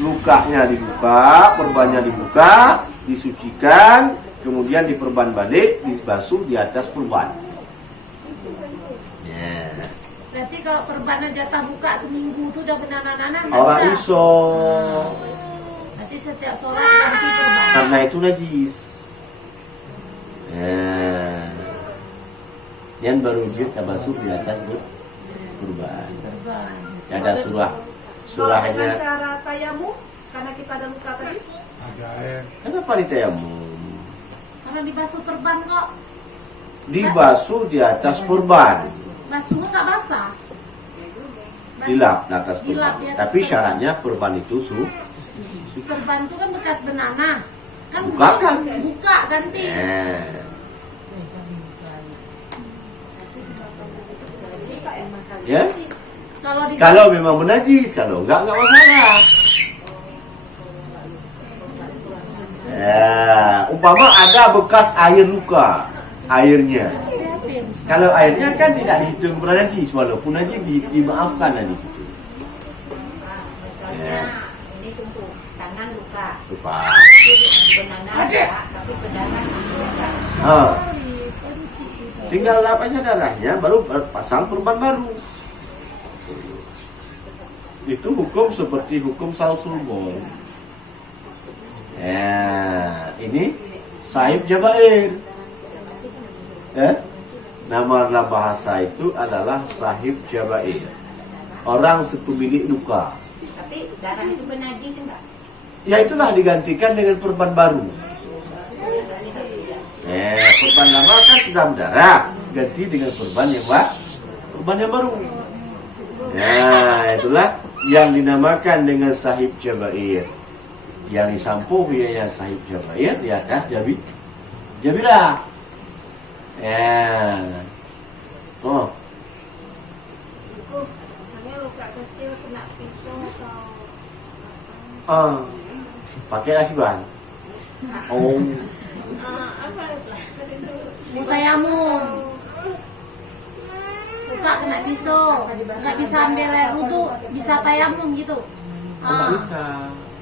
lukanya dibuka, perbannya dibuka, disucikan, kemudian diperban balik, dibasuh di atas perban. Berarti kalau perban jatah buka seminggu itu udah benana-nana nggak Orang bisa. iso, Berarti setiap sholat ganti perban. karena itu najis. Yang baru kita basuh di atas perban. Perban. Ada surahnya. Dengan cara tayamum karena kita ada luka tadi. Ada air. Kenapa ditayamum? Karena dibasuh perban kok. Dibasuh di atas perban, Basuhnya nggak basah. dilap di atas Dilap perban. di atas Tapi perban. syaratnya perban itu Perban itu kan bekas benana. Kan Buka kan? Buka ganti. Ya, Kalau di kalau memang menajis, kalau enggak masalah. Ya, umpama ada bekas air luka, airnya. Kalau airnya kan tidak dihitung najis, walaupun najis dimaafkan di situ. Misalnya ini tumpuk tangan luka. Lupa. Benana ada, tapi pedangan ada. Tinggal lap aja darahnya, baru pasang perban baru. Itu hukum seperti hukum salsul bol. Ya, ini sahib jabair. Nama bahasa itu adalah sahib jabair. Orang sepemilik luka. Tapi darah itu benajis enggak? Ya itulah digantikan dengan perban baru. Perban lama kan sudah berdarah, ganti dengan perban yang baru. Ya, itulah yang dinamakan dengan sahib jabair. Yang disampo biaya sahib jabair di atas jabirah. Ya. Oh, Misalnya luka kecil kena pisau atau pakai asiban. Oh, apa itu? Mutayamum. Buka kena pisau, nggak bisa ambil air wudhu, bisa tayamum gitu. nggak bisa.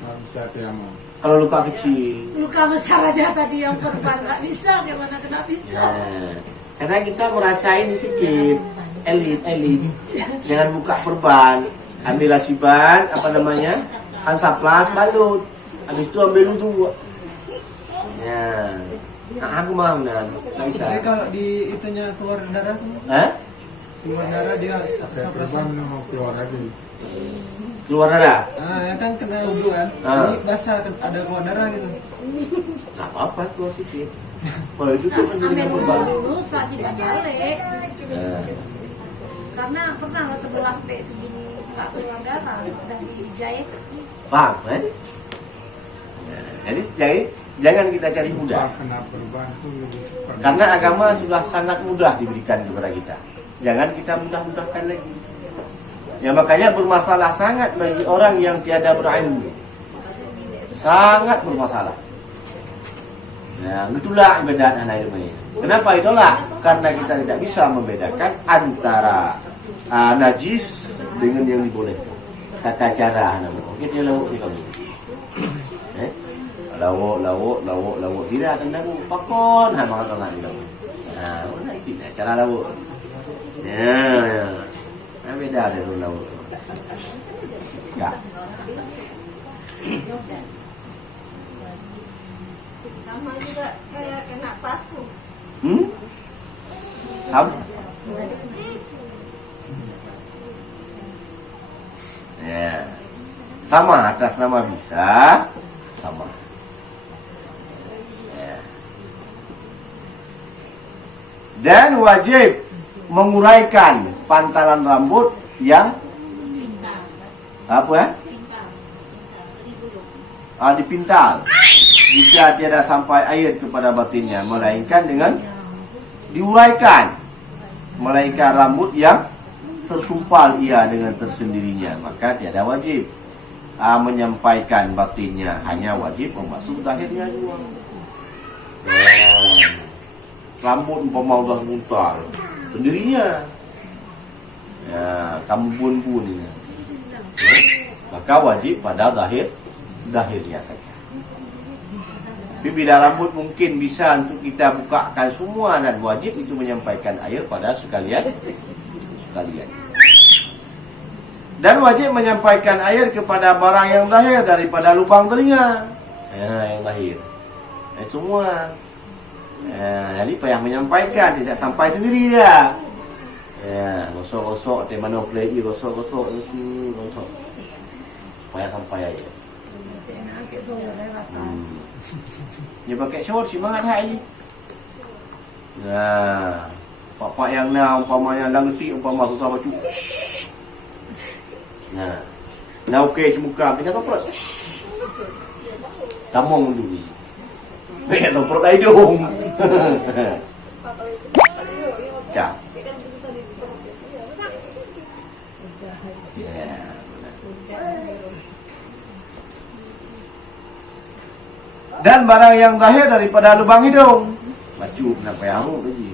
Nggak bisa tayamum. Kalau luka kecil. Luka besar aja tadi yang perban nggak bisa, gimana kena pisau? Nah, karena kita merasain sedikit elit. Jangan buka perban, ambil asiban, apa namanya, hansaplas, balut. Habis itu ambil wudhu. Ya, nah, aku mau nggak bisa. Tapi kalau di itunya keluar darah tuh, keluar darah dia sapras. Perban mau keluar lagi. Keluar darah. Ya kan kena wudhu kan. Jadi basah ada keluar darah gitu. Nggak apa-apa, keluar sedikit. Kalau itu cuma Ambil jadi wudhu perban. dulu, setelah sikat balik. Nah, Karena pernah lo terbelah sampai segini nggak keluar darah, udah dijahit. paham, kan? Jadi jangan kita cari mudah. Kena perban tuh. Karena agama sudah sangat mudah diberikan kepada kita. Jangan kita mudah-mudahkan lagi. Ya makanya bermasalah sangat bagi orang yang tiada berilmu. Sangat bermasalah. Nah, itulah ibadat anak ilmu. Kenapa itulah? Karena kita tidak bisa membedakan antara najis dengan yang dibolehkan. Tata cara anak. Oke, dia lawak ni kami. Lawak tidak akan lagu pakon ha mga tangan ni lawak. Wala kita cara lawak. Ya. Beda dari lawak. Ya. Sama juga kayak kena paku. Sama. Ya. Sama atas nama bisa sama. Ya. Dan wajib menguraikan pantalan rambut yang apa ya? Dipintal. Jika tiada sampai air kepada batinnya, melainkan dengan diuraikan, melainkan rambut yang tersumpal ia dengan tersendirinya, maka tiada wajib menyampaikan batinnya, hanya wajib memasuk zahirnya juga. Rambut umpama udah muntal sendirinya, kamu bun-bun ini, maka wajib pada zahirnya saja. Tapi bila rambut mungkin bisa untuk kita bukakan semua, dan wajib itu menyampaikan air pada sekalian. Dan wajib menyampaikan air kepada barang yang zahir daripada lubang telinga. Yang zahir. Semua. Jadi payah menyampaikan, tidak sampai sendiri dia. Gosok-gosok, di mana play gosok-gosok, supaya sampai air. Dia pakai shower semangat hari. Pak yang nak umpamanya langti, umpama susah baca. Nah okey cemuka, kita toprot. Tamong dulu. Kita toprot hidung. Cak. Dan barang yang zahir daripada lubang hidung. Bacu kenapa yang harum tadi.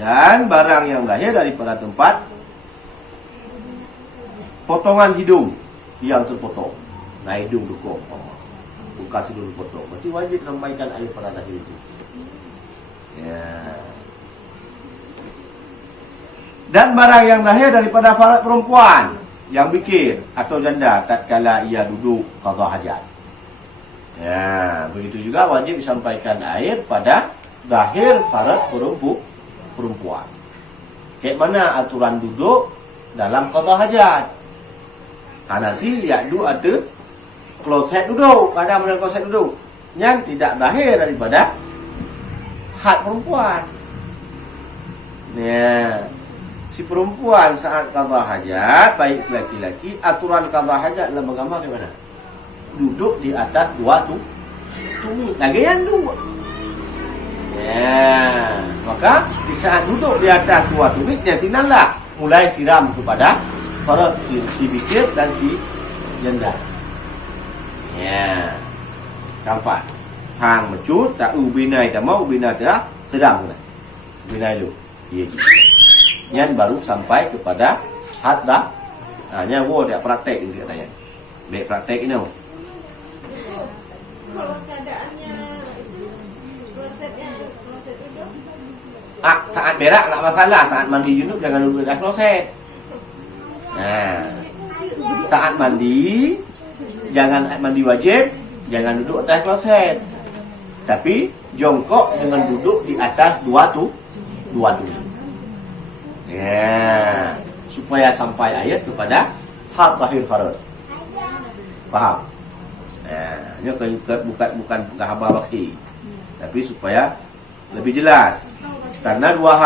Dan barang yang zahir daripada tempat potongan hidung yang terpotong. Nah hidung dukung, bekas hidung terpotong. Berarti wajib sampaikan air pada zahir itu. Dan barang yang zahir daripada farad perempuan yang bikir atau janda tatkala ia duduk qada hajat. Begitu juga wajib disampaikan air pada zahir farad perempuan. Kayak mana aturan duduk dalam qada hajat? Nanti yakdu ada kloset duduk, ada model kloset duduk yang tidak zahir daripada had perempuan. Si perempuan saat qada hajat, baik laki-laki, aturan qada hajat dalam agama bagaimana? Duduk di atas dua tumit, lagaian dua. Maka di saat duduk di atas dua tumit, nantilah mulai siram kepada para si bikir dan si janda. Nampak? Hang mecut, tak ubinai tak mau, ubinai tak sedang. Ubinai lu. Yang baru sampai kepada had dah. Nyawa dia praktek ini katanya. Baik praktek ini. Kalau keadaannya klosetnya saat berak tak masalah, saat mandi junub jangan duduk di kloset. Saat mandi jangan mandi wajib, jangan duduk atas kloset. Tapi jongkok dengan duduk di atas dua tumit. Supaya sampai ayat kepada hak zahir farad. Faham? Ini bukan haba bakti. Tapi supaya lebih jelas. Karena dua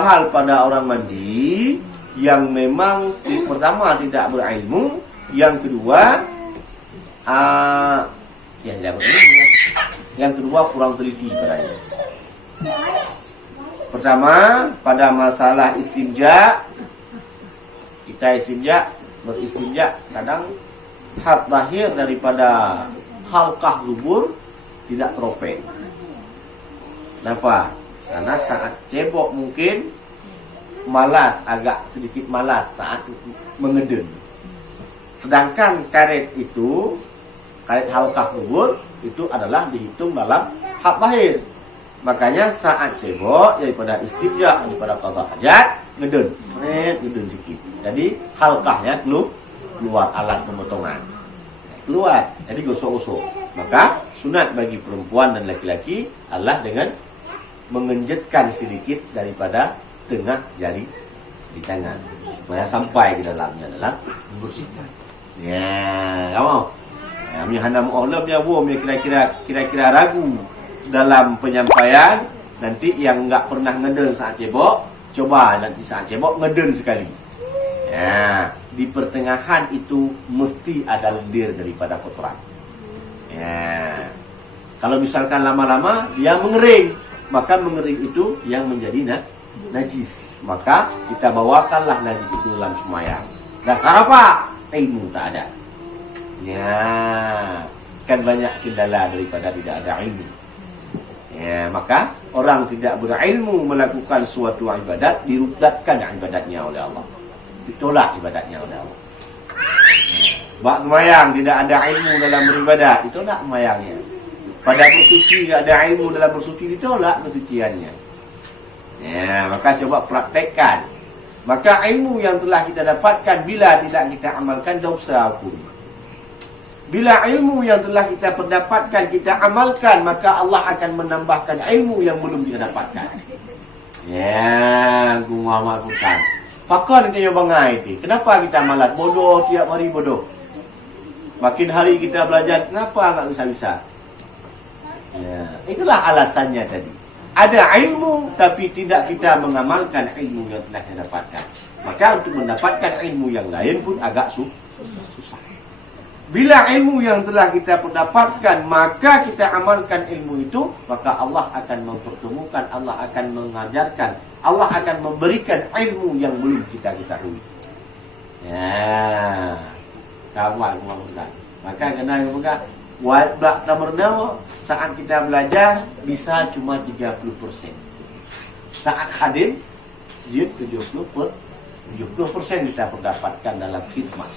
hal pada orang mandi yang memang pertama tidak berilmu, yang kedua yang kedua kurang teliti padanya. Pertama, pada masalah istinja, kita beristinja kadang hak lahir daripada halqah dubur tidak teropeng. Kenapa? Karena saat cebok mungkin agak sedikit malas saat mengeden. Sedangkan karet halqah dubur itu adalah dihitung dalam hak lahir. Makanya saat cebok daripada istinja, daripada qada hajat, ngeden sikit. Jadi halqahnya keluar alat pemotongan. Keluar, jadi gosok-gosok. Maka sunat bagi perempuan dan laki-laki adalah dengan mengenjetkan sedikit daripada tengah jari di tangan supaya sampai ke dalamnya adalah membersihkan. Kamu. Hana mu'alam dia kira-kira ragu dalam penyampaian, nanti yang enggak pernah ngeden saat cebok, coba nanti saat cebok ngeden sekali. Di pertengahan itu mesti ada lendir daripada kotoran. Kalau misalkan lama-lama dia mengering, maka mengering itu yang menjadi najis, maka kita bawakanlah najis itu dalam sembahyang. Dasar apa? Ilmu tak ada. Ya, kan banyak kendala daripada tidak ada ilmu. Ya, maka orang tidak berilmu melakukan suatu ibadat, diruddatkan ibadatnya oleh Allah. Ditolak ibadatnya oleh Allah. Bak sembahyang tidak ada ilmu dalam beribadat, ditolak sembahyangnya. Pada bersuci tidak ada ilmu dalam bersuci, ditolak kesuciannya. Ya, maka coba praktekkan. Maka ilmu yang telah kita dapatkan bila tidak kita amalkan, dosa hukum. Bila ilmu yang telah kita pendapatkan kita amalkan, maka Allah akan menambahkan ilmu yang belum kita dapatkan. Ya, gua maafkan. Pakar kita yang bangai itu. Kenapa kita malas? Bodoh tiap hari bodoh. Makin hari kita belajar, kenapa nggak bisa-bisa? Ya, itulah alasannya tadi. Ada ilmu tapi tidak kita mengamalkan ilmu yang telah kita dapatkan. Maka untuk mendapatkan ilmu yang lain pun agak susah. Bila ilmu yang telah kita dapatkan maka kita amalkan ilmu itu, maka Allah akan mempertemukan, Allah akan mengajarkan, Allah akan memberikan ilmu yang belum kita ketahui. Ya, kawan mudah. Maka kena juga wajib tamernawa saat kita belajar bisa cuma 30%. Saat hadir dia 70% kita mendapatkan dalam khidmat.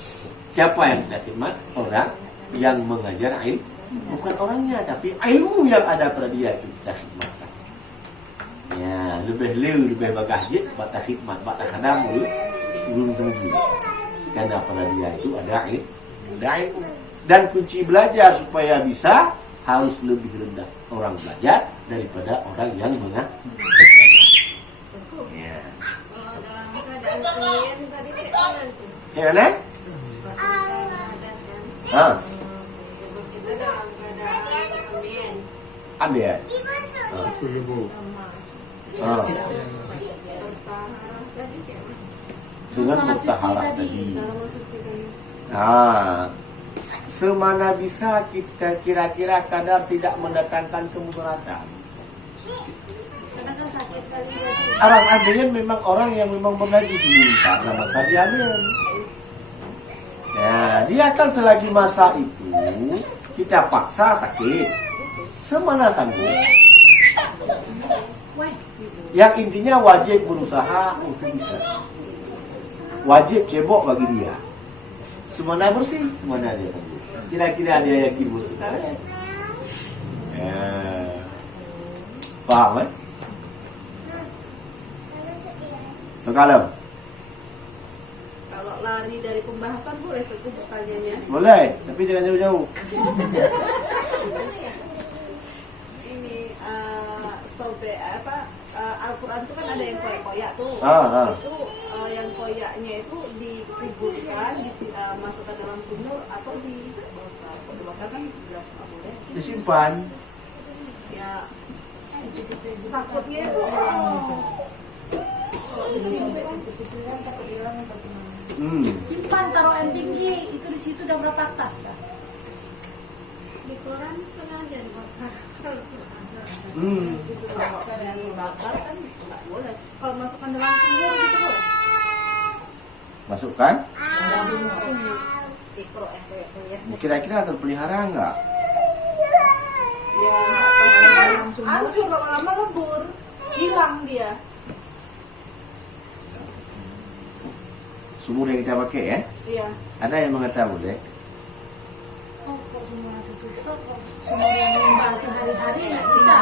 Siapa yang tidak khidmat? Orang yang mengajar ilmu, bukan orangnya, tapi ilmu yang ada pada dia itu kita khidmatkan. Ya, lebih bagahnya bata khidmat, bata kadamu belum tentu. Karena pada dia itu ada ilmu. Dan kunci belajar supaya bisa harus lebih rendah orang belajar daripada orang yang mengajar. Ya. Kalau dalam keadaan kalian tadi kayak mana tuh? Gimana? Ah, Kita dalam keadaan kalian ambil. Itu lebu. Ah, bertahan tadi kayak mana? dengan Masalah cuci bertaharah tadi. tadi. Dalam suci tadi. Semana bisa kita kira-kira kadar tidak mendatangkan kemudaratan. Karena kan sakit kali ya. Orang adil memang orang yang memang bernajis dulu karena masa diambil. Ya, dia kan selagi masa itu kita paksa sakit, semana tangguh. Yang intinya wajib berusaha untuk bisa. Wajib cebok bagi dia. Semana bersih, semana dia tangguh. Kira-kira dia yakin bersih. Ya. Paham kan? Sekarang Kalau lari dari pembahasan boleh tuh pertanyaannya. boleh, tapi jangan jauh-jauh. Ini Al-Quran itu kan ada yang koyak-koyak tuh. Itu yang koyaknya itu dikuburkan, masukkan dalam sumur atau dibakar kan jelas nggak boleh. Disimpan. Ya takutnya itu disimpan takut hilang atau gimana? Simpan, taruh yang tinggi. Itu di situ udah berapa atas, Kak? Di koran sengaja dibakar. Disuruh yang dibakar kan nggak boleh. Kalau masukkan dalam sumur gitu boleh. Masukkan. Dalam sumur. Kira-kira terpelihara enggak? Ya pasti dalam sumur. Hancur lama-lama lebur, hilang dia. Sumur yang kita pakai ya? Iya. Ada yang mengatakan boleh? Oh, kok semua ditutup? Semua yang limbah sehari-hari nggak bisa.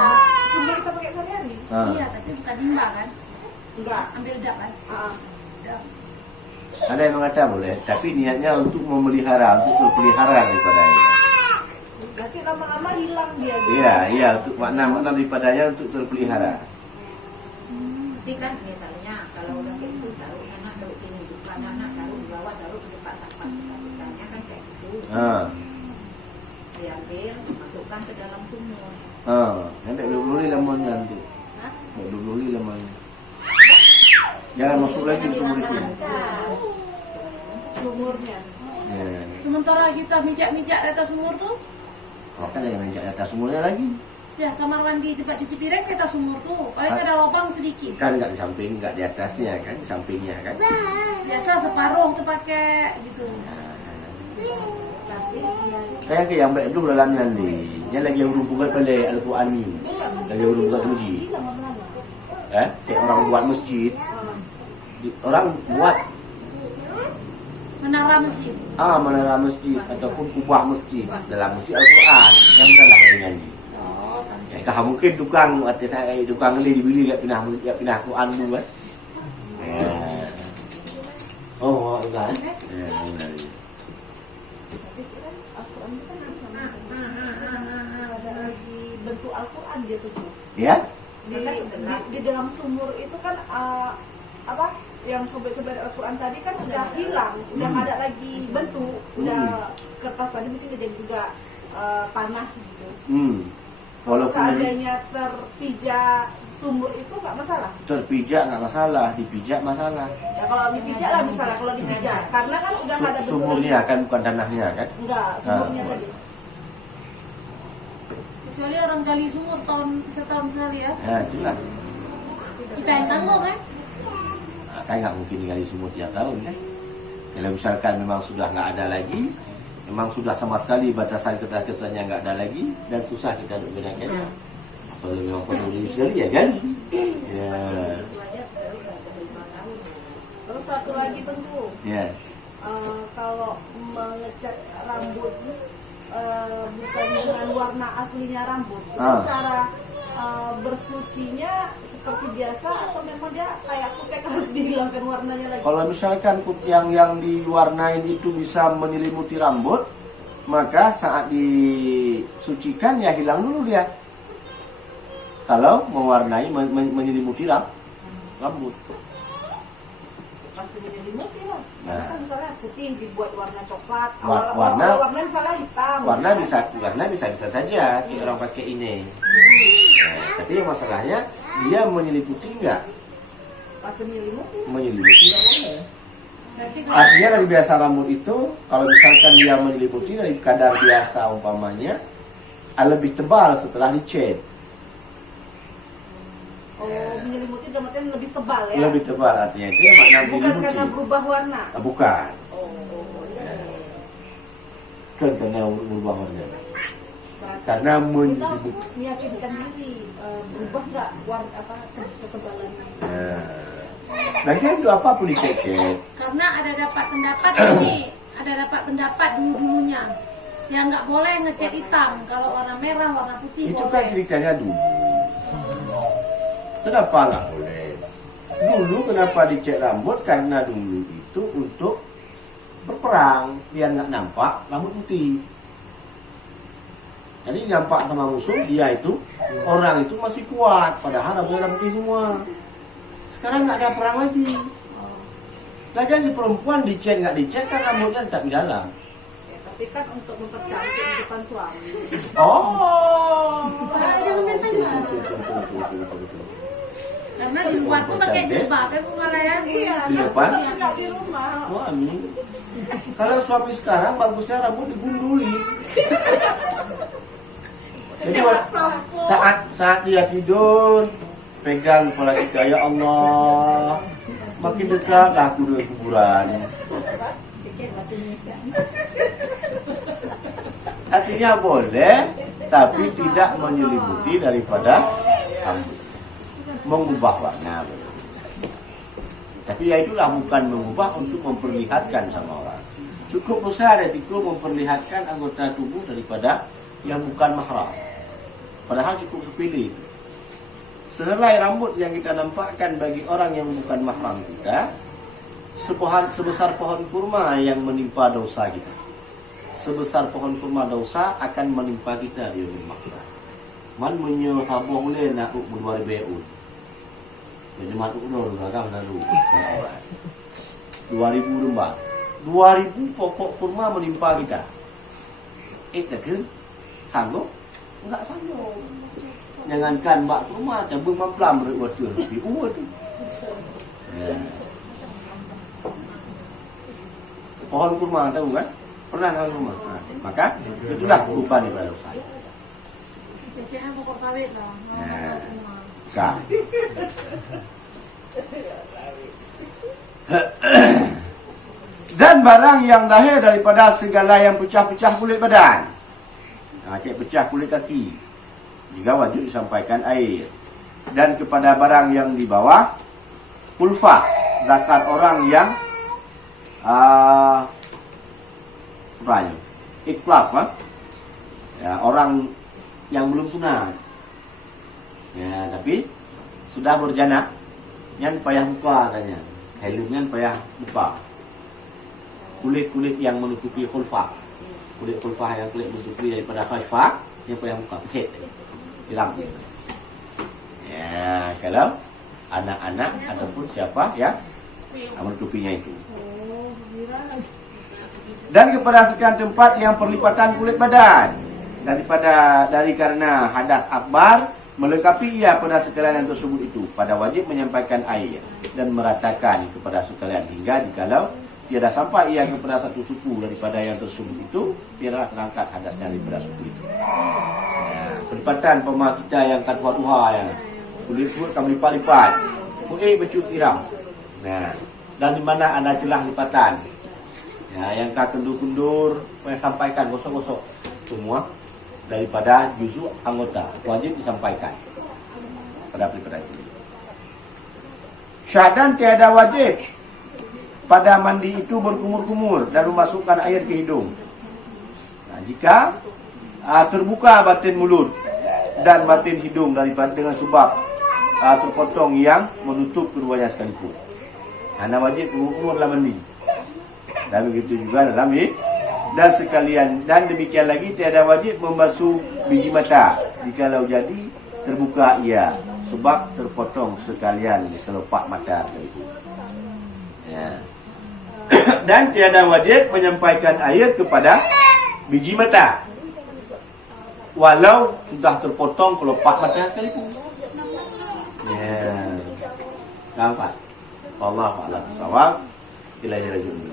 Sumur kita pakai sehari-hari. Iya, tapi bukan limbah kan? Enggak. Ambil dak kan? Dak. Ada yang mengatakan boleh, tapi niatnya untuk memelihara, untuk terpelihara daripadanya. Berarti lama-lama hilang dia. Iya, untuk makna daripadanya untuk terpelihara. Tapi kan misalnya kalau udah kayak itu taruh anak taruh sini, bukan anak taruh di bawah taruh di depan tempat misalnya kan kayak gitu. Diambil masukkan ke dalam sumur. Nanti dulu lamanya nanti. Dulu lamanya. Jangan masuk lagi ke sumur itu. Sumurnya. Ya. Sementara kita mijak-mijak di atas sumur tuh, Maka jangan injak atas sumurnya lagi. Ya, kamar mandi tempat cuci piring kita sumur tuh. Paling ada lubang sedikit. Kan nggak di samping, nggak di atasnya kan, di sampingnya kan. Biasa separuh tuh pakai gitu. Kayak yang baik dulu dalamnya ni. Yang lagi yang hubungan pada Al-Quran ni. Lagi hubungan masjid. Kayak orang buat masjid. Orang buat Menara masjid. menara masjid ataupun kubah masjid dalam masjid Al-Quran yang dalam dengan ni. Kah mungkin tukang arti saya tukang li dibeli kat pindah Quran dulu kan. Oh, enggak. Bentuk Al-Quran dia tuh. Ya? Di dalam sumur itu kan apa yang sobek-sobek Al-Quran tadi kan udah hilang, udah nggak ada lagi bentuk, udah kertas tadi mungkin jadi juga tanah gitu. Kalau seandainya terpijak sumur itu nggak masalah. Terpijak nggak masalah, dipijak masalah. Ya kalau dipijak lah misalnya kalau dipijak, karena kan udah nggak ada bentuk. Sumurnya kan bukan tanahnya kan? Enggak, sumurnya tadi. Kecuali orang gali sumur setahun sekali ya. Ya itulah. Kita yang tanggung kan. Kan nggak mungkin gali sumur tiap tahun kan? Kalau misalkan memang sudah nggak ada lagi, memang sudah sama sekali batasan ketentuannya nggak ada lagi dan susah kita untuk bedakan. Kalau memang peduli sekali ya kan? Ya. Terus satu lagi tentu. Ya. Kalau mengecat rambut bukan dengan warna aslinya rambut, cara bersucinya seperti biasa atau memang dia kayak kutek harus dihilangkan warnanya lagi? Kalau misalkan yang diwarnain itu bisa menyelimuti rambut, maka saat disucikan ya hilang dulu dia. Kalau mewarnai menyelimuti rambut. Pasti menyelimuti lah. Nah. Kan misalnya putih dibuat warna coklat, Warna misalnya hitam. warna bisa saja kita orang pakai ini. Nah, tapi yang masalahnya dia menyelimuti enggak? Pasti menyelimuti. Menyelimuti enggak boleh. Artinya dari biasa rambut itu kalau misalkan dia menyelimuti dari kadar biasa umpamanya lebih tebal setelah dicat. Menyelimuti dalam artian lebih tebal ya? Lebih tebal artinya itu yang makna Bukan menyelimuti. karena berubah warna? Bukan. Kan karena berubah warna. Karena Kita menyelimuti. meyakinkan diri berubah nggak warna ketebalannya? Lagian itu apapun dicek-cek. Karena ada dapat pendapat ini, ada dapat pendapat dulunya yang nggak boleh ngecat hitam. Kalau warna merah, warna putih Itu boleh. kan ceritanya dulu. Kenapa nggak boleh? Dulu kenapa dicat rambut? Karena dulu itu untuk berperang, biar nggak nampak rambut putih. Jadi nampak sama musuh, dia itu orang itu masih kuat, padahal rambutnya putih semua. Sekarang nggak ada perang lagi. Lagian si perempuan dicat nggak dicat kan rambutnya tetap di dalam. Ya, tapi kan untuk mempercantik di depan suami. Oh. Jangan biasa. Karena di luar tuh pakai jilbab, ya bukan ya? Iya, Di depan? nggak di rumah. Oh, amin. Kalau suami sekarang bagusnya rambut digunduli. Jadi saat dia tidur pegang kepala kita, ya Allah, makin dekat aku dengan kuburan. Artinya boleh, tapi tidak menyelimuti daripada rambut, mengubah warna. Tapi ya itulah bukan mengubah untuk memperlihatkan sama orang. Cukup besar resiko memperlihatkan anggota tubuh daripada yang bukan mahram. Padahal cukup sepilih itu. Sehelai rambut yang kita nampakkan bagi orang yang bukan mahram kita, sebesar pohon kurma yang menimpa dosa kita. Sebesar pohon kurma dosa akan menimpa kita di rumah kita. Man menyehabuh boleh nak berdua ribu. Jadi matuk dulu agak lalu. 2000 lembar. 2000 pokok kurma menimpa kita. Kan sanggup? Enggak sanggup. Jangankan mbak kurma, cabung mamplam berbuat tu. Di uat tu. Pohon kurma tahu kan? Pernah tahu kurma. Maka itulah rupa daripada dosa. Ceceknya pokok sawit lah. Nah. Kan. Dan barang yang lahir daripada segala yang pecah-pecah kulit badan. Cik pecah kulit kaki, juga wajib disampaikan air. Dan kepada barang yang di bawah kulfah, zakar orang yang iklaf, ya, orang yang belum sunat, ya, tapi sudah berjana, yang payah buka katanya, helmnya payah buka. Kulit-kulit yang menutupi kulfah, kulit kulfah yang kulit menutupi daripada khashfah, yang payah buka, pesit, hilang. Ya, kalau anak-anak ataupun siapa ya menutupinya itu. Dan kepada sekian tempat yang perlipatan kulit badan dari karena hadas akbar melengkapi ia pada sekalian yang tersebut itu, pada wajib menyampaikan air dan meratakan kepada sekalian hingga jikalau tiada sampai ia kepada satu suku daripada yang tersebut itu, tiada terangkat hadasnya daripada suku itu. Ya, perlipatan pemah kita yang takwa duha yang kulit sebut kami lipat-lipat, bercut tiram. Nah, dan di mana ada celah lipatan, ya, yang tak kendur-kendur, yang sampaikan gosok-gosok semua daripada juzuk anggota wajib disampaikan pada pelipatan itu. Syahadan tiada wajib pada mandi itu berkumur-kumur dan memasukkan air ke hidung. Nah, jika terbuka batin mulut dan batin hidung daripada dengan sebab terpotong yang menutup keduanya sekalipun, anda wajib kumur-kumurlah mandi. Dan begitu juga dalam ini. Dan sekalian, dan demikian lagi tiada wajib membasuh biji mata jikalau jadi terbuka ia, sebab terpotong sekalian kelopak mata itu. Ya. Dan tiada wajib menyampaikan air kepada biji mata walau sudah terpotong kelopak mata sekalipun. Ya. Nampak? Wallahu a'lam bishawab. Ilaihi raji'un.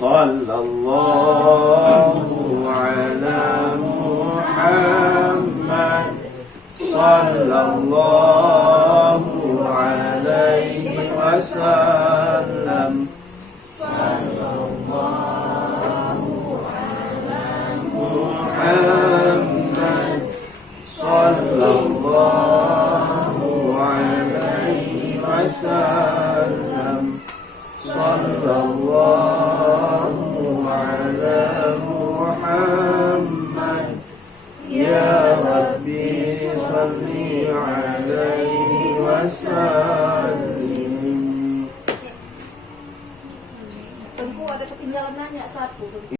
Sallallahu ala Muhammad, sallallahu alaihi wasallam, sallallahu ala Muhammad, sallallahu alaihi wasallam, sallallahu Muhammad, ya Rabbi salli alaihi wasallim. Tentu ada ketinggalan nanya satu.